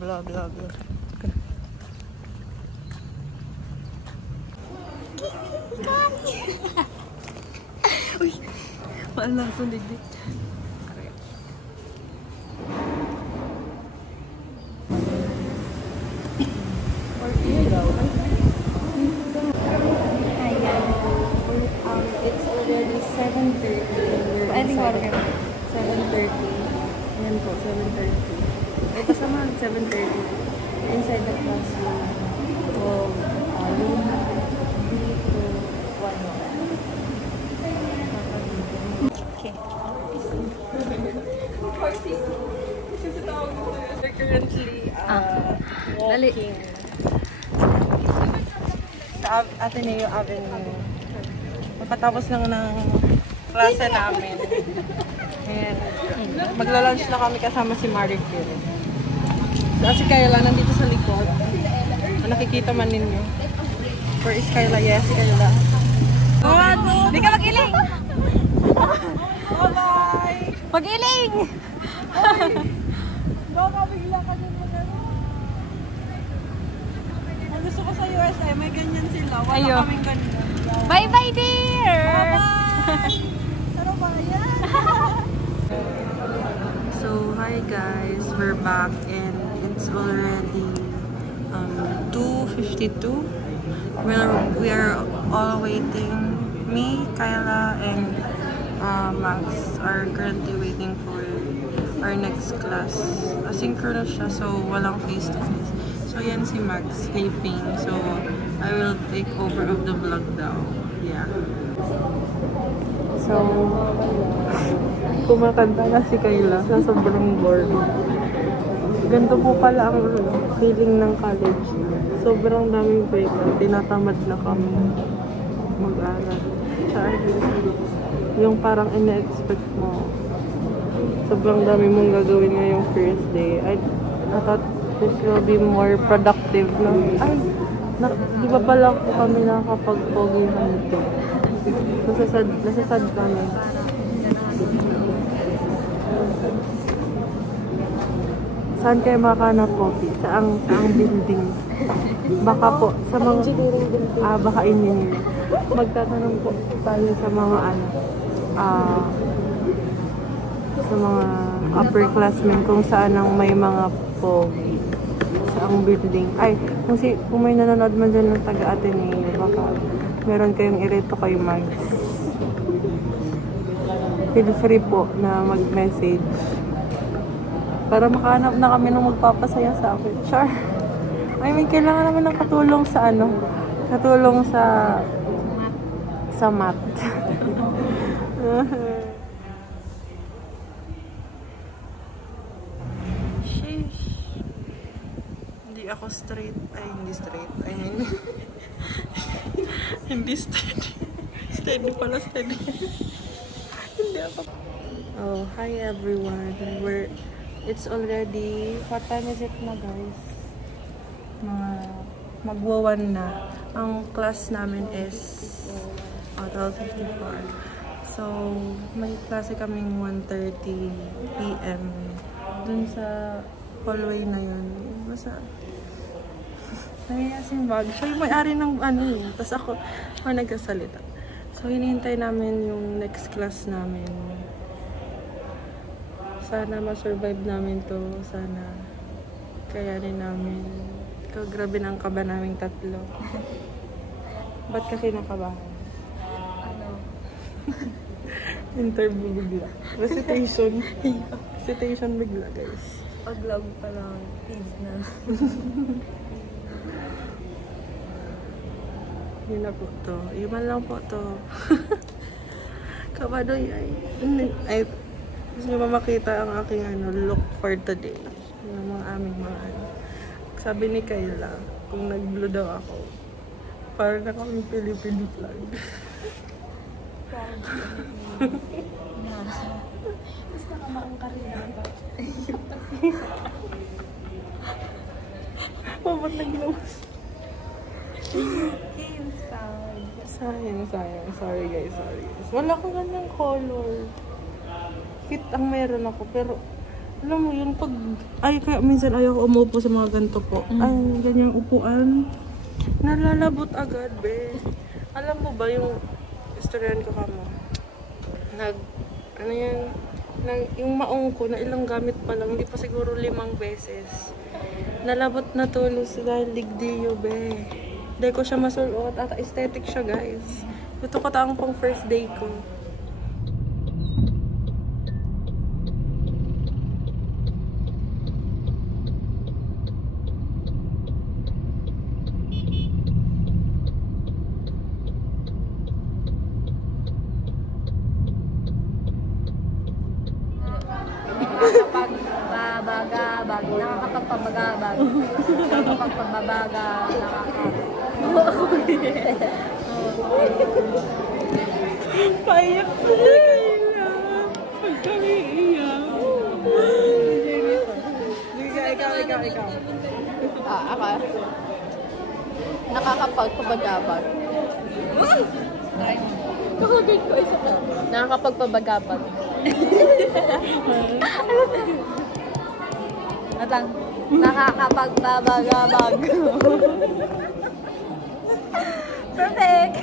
Blah, blah, blah. Uy, maalasan digdig. It's already 7:30. I think 7:30. Ayan po, 7:30. Ay, kasama 7:30. Inside the classroom. From room 3 to 1. Okay. We're currently walking Sa Ateneo Avenue. Makatapos lang ng klase namin. Ayan. Magla-lunch na kami kasama si Maricel. Si Kayla nandito sa likod. Nakikita man ninyo. Where is Kayla? Yes, Kayla. Hindi ka mag-iling! Bye-bye! Mag-iling! Baka bigla ka dyan mag-ano. Ang gusto ko sa USA, may ganyan sila. Wala kaming ganyan. Bye-bye, dear! Bye-bye! Saro ba yan? So, hi guys. We're back and it's already 2:52. We are all waiting. Me, Kayla, and Max are currently waiting for our next class. Asynchronous siya, so walang face-to-face. So, yan si Max sleeping. So, I will take over of the vlog now. Yeah. So, kumakanta na si Kayla sa sobrang bored. Ganito po pala ang feeling ng college. Sobrang daming break. Tinatamad na kami mag-aral. Yung parang ina-expect mo. Sobrang dami mong gagawin ngayong first day. I thought this will be more productive. Di ba pala po kami nakakapag-pogihan ito? Nasasad kami. Saan kayo makahanap po? Saang building? Baka po, sa mga engineering building. Baka engineering. Magtatanong po tayo sa mga sa mga upperclassmen kung saan ang may mga pogi. Saang building. Ay, kung may nanonood man dyan ng taga-Ateneo, baka meron kayong ireto kay Max. Feel free po na mag-message. Para makahanap na kami ng magpapasaya sa akin. Char. I mean, kailangan namin ng katulong sa katulong sa math. Sheesh. Hindi ako straight. Ay, hindi straight. I mean, hindi steady. Steady pala, steady. Hindi ako. Oh, hi everyone. It's already, what time is it na guys? Magwa-1 na. Ang class namin is 12:54. So, may klase kaming 1:30 PM. Dun sa hallway na yun. Basta, nangyayasing bag. Siya yung may-ari ng Tapos ako nagkasalita. So, hinihintay namin yung next class namin. Sana ma-survive namin to. Sana kayanin namin. Ikaw, grabe na ang kaba naming tatlo. Ba't ka kinakabahan? Interview bigla. Recitation. Recitation bigla, guys. Pag-log pa lang, please na. Yun na po to. Iman lang po to. Kabado ay gusto nyo ba makita ang aking look for today? Yung mga aming mga Sabi ni Kayla, kung nag-blue daw ako, parang na kaming Philippine flag. Gusto ka maangkarin ba? Ba't naglawas? Sayang. Sayang. Sorry guys, sorry. Wala akong ganyang color. Fit ang meron ako, pero Alam mo yun, pag... Ay, kaya minsan ayaw ko umupo sa mga ganito po. Ay, ganyang upuan. Nalalabot agad, be. Alam mo ba yung istoryan ko kamo? Ano yan? Yung maong ko na ilang gamit pa lang, hindi pa siguro 5 beses. Nalabot na tulos dahil ligdiyo, be. Dahil ko siya masuot at aesthetic siya, guys. Ito ko taong pang first day ko. Nakakapagpabagabag, nakakapagpabaga, Paiyak ko na kaila. Pag kami iyak. Ikaw. Ako. Nakakapagpabagabag. Kakagay ko isa ka. Nakakapagpabagabag. Atang, nakakapagpabagabag. Perfect!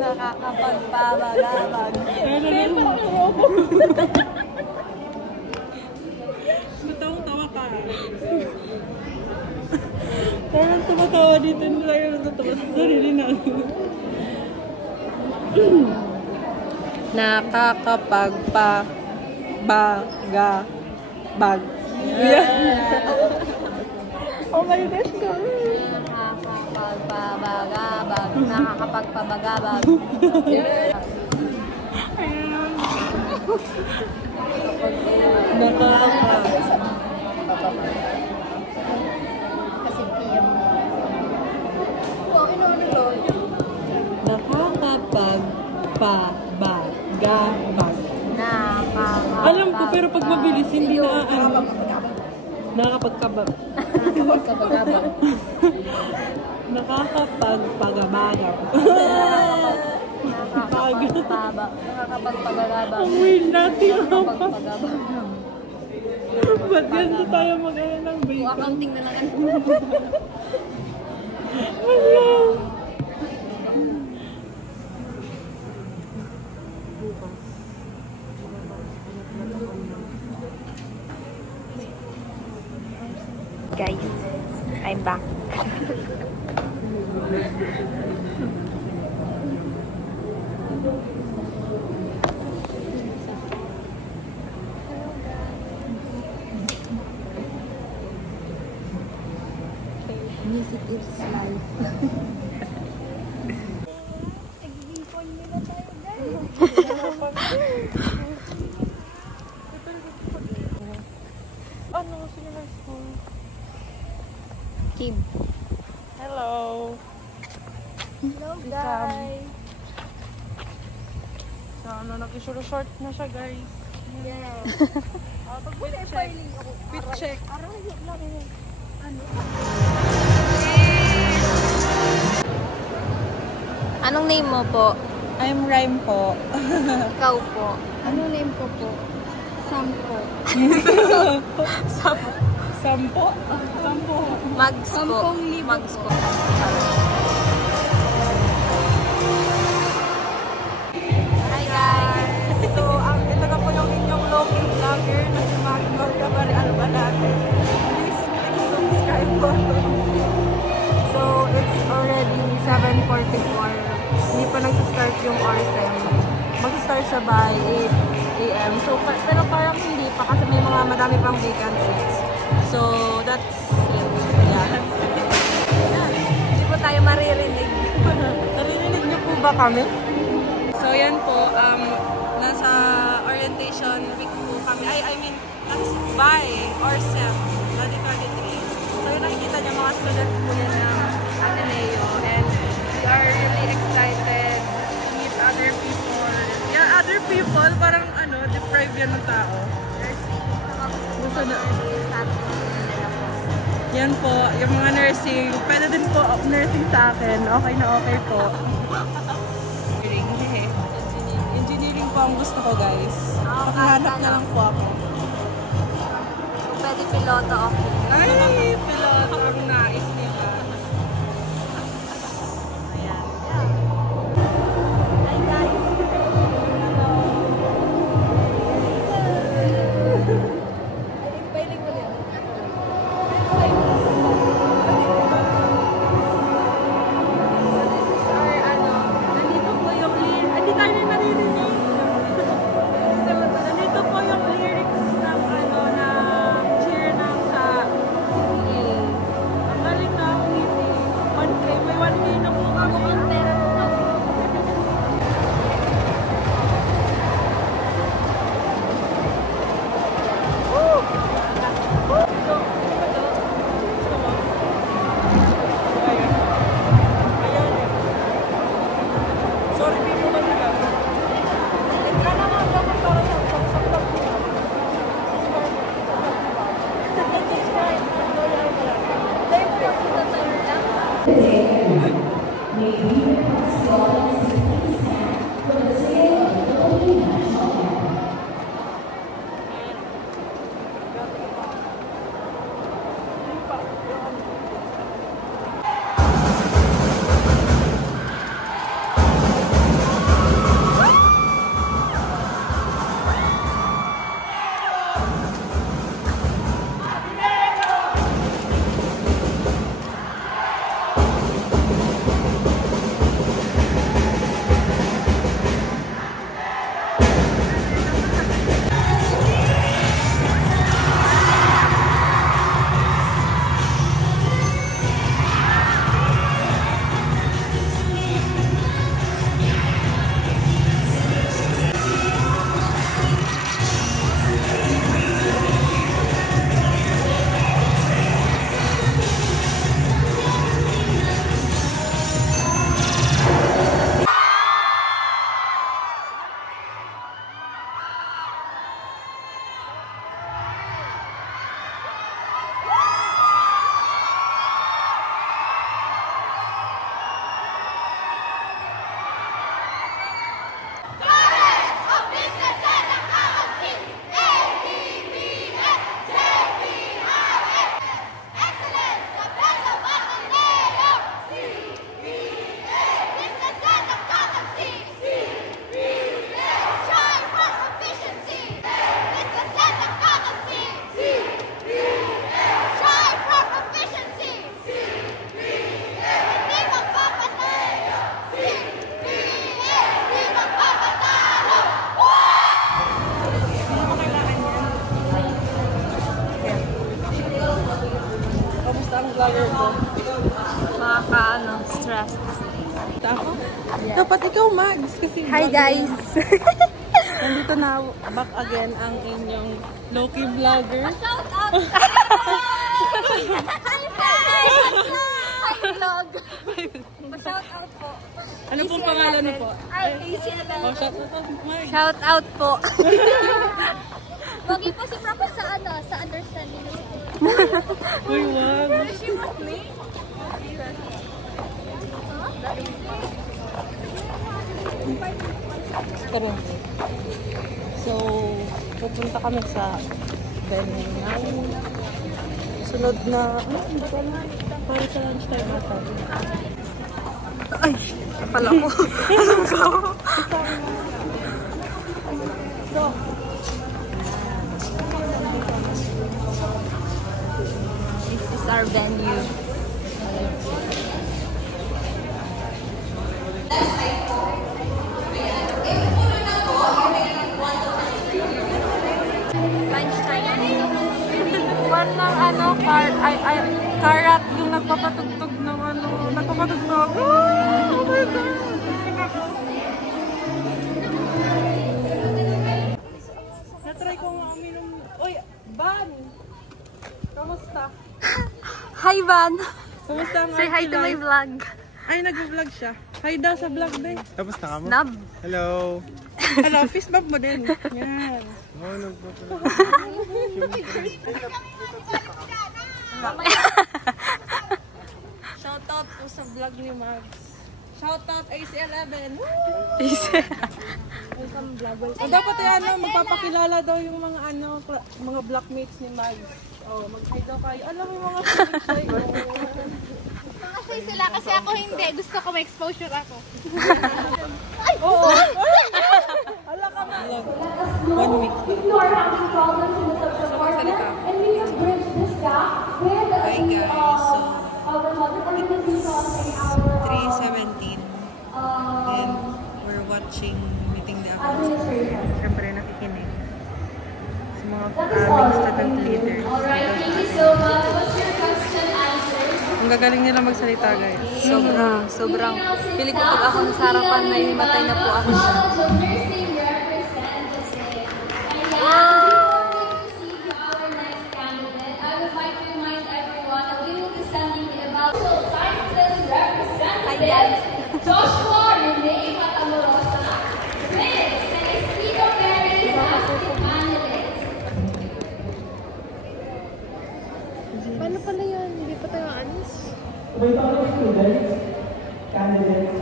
Nakakapagpabagabag. Matawang-tawa ka. Parang tumatawa dito. Hindi tayo natatawa sa sarili natin. Nakakapagpabagabag. Oh my gosh ko. Nakakapagpabagabag. Nakakapagpabagabag. Kasi PM. Nakakapagpabagabag. Alam ko, pero pag mabilis, hindi na ano. Nakakapagpabagabag. Nakakapagpagabagab. Nakakapagpabagabag. Ang weird natin. Nakakapagpabagabag. Ba't ganito tayo mag-ano ng bacon? Accounting na lang. Guys, I'm back. Music is life. Nag-ipon nila tayo, guys. Ano? Sino na school? Kim. Hello. Hello, guys. So, ano, nag-short na siya, guys. Yeah. Pag-fit check. Fit check. Anong name mo po? I'm Rhyme po. Ikaw po. Anong name ko po? Sam po. Sampo? Sampo. Mags po. Mags po. Hi guys! So, ito na po yung inyong local vlogger na si Magdor Cabari Albanate. Please click subscribe po. So, it's already 7:44. Hindi pa nag-start yung RSM. Mag-start siya by 8 AM. So, pero parang hindi pa kasi may mga madami pang vacancies. So, that's it. Yeah. Hindi po tayo maririnig. Naririnig niyo po ba kami? So, yan po. Nasa orientation week po kami. I mean, that's by RSM 2023. So, yun nakikita niyo mga students po yan ng Ateneo. And we are really excited to meet other people. Yeah, other people. Parang deprived yan ng tao. Gusto na. Yan po, yung mga nursing. Pwede din po nursing sa akin. Okay na okay po. Engineering po ang gusto ko, guys. Makahanap na lang po ako. piloto ako. Ay, piloto ang nais nila. Ayan. Hi guys! Pailing mo rin. Or ano, nandito po yung lyrics. Hindi tayo naririnig. Nandito po yung lyrics ng ano, na cheer ng sa CPA. Ang galing na ang meeting. 1K, may 1K na po kami. Pera po kami. Sorry, hindi mo ba vlogger ko. Makaka, stressed. Ako? Yeah. Dapat ikaw, Mags. Kasi Hi guys! Nandito na back again ang inyong low-key vlogger. Shout out! Hi vlog! Shout out po. Ano pong pangalan mo po? Ay, ACLL. Oh, shout out, Mags. Shout out po. Pogi po si Prof sa ano, sa understanding. Uy, wag. Is she with me? Tara. So, pupunta kami sa venue ng sunod na, hindi ko alam, para sa lunch time ata. Ay, pala ko. So, this is our venue. one ng ano, karat yung nagpapatugtog ng ano, nagpapatugtog. Oh my God! Natry ko nga uminom. Uy, Van! Kamusta? Hi Van! Kamusta ang Say hi to my vlog. Ay, nag-vlog siya. Hi daw sa vlog din. Tapos na ka mo? Snub. Hello! Hello, fist bump mo din. Yan. Oh, nagpapala. Shoutout po sa vlog ni Mags. Shoutout AC11. Dapat magpapakilala daw yung mga mga blockmates ni Mags. Oh, mag-hi daw kayo. Alam mo yung mga shy. Kasi sila, kasi ako hindi. Gusto ko may exposure ako. Oo. Ala ka na. 1 week. Hi guys, so it's 3:17 and we're watching Meeting the Apples. Siyempre nakikinig sa mga aming student leaders. Ang gagaling nila magsalita guys. Sobrang. Pili ko pag ako sa harapan, naimatay na po ako siya. Joshua Rene Matamorosa, Chris Celestino Perez, panelists. Paano pala yan? Hindi pa tayo anis. May fellow students, candidates,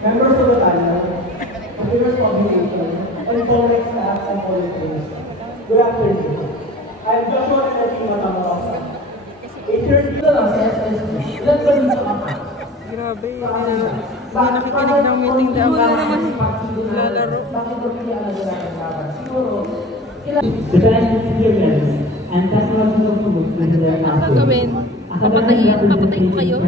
members of the panel, officers of publication, and foreign staff and volunteers. Good afternoon. I'm Joshua Rene Matamorosa. Interview ng SSB. Ilan ba dito ako? Grabe. Hindi nakikinig ng Meeting the Apples. Lalaro. The best experience and technological tools in their classroom. Papatayin ko kayo.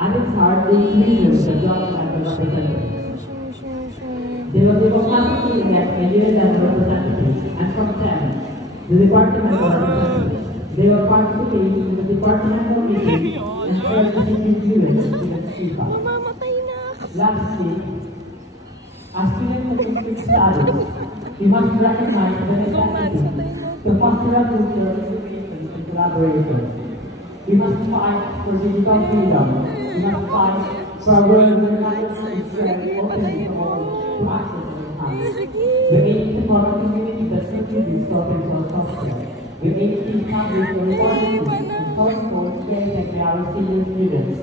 At its heart, they leaders the job and the representatives. They will democratically elect a year as representatives, and from them, the department of representatives. They will participate in the departmental meetings and serve as students in FIFA. Lastly, as students of district studies, we must recognize the necessity to foster a culture of innovation and collaboration. We must fight for digital freedom. We must fight for a world where knowledge is spread open to all to access and enhance. We aim to form a community that contributes to open source software. We aim to establish a repository and source code shared by our senior students.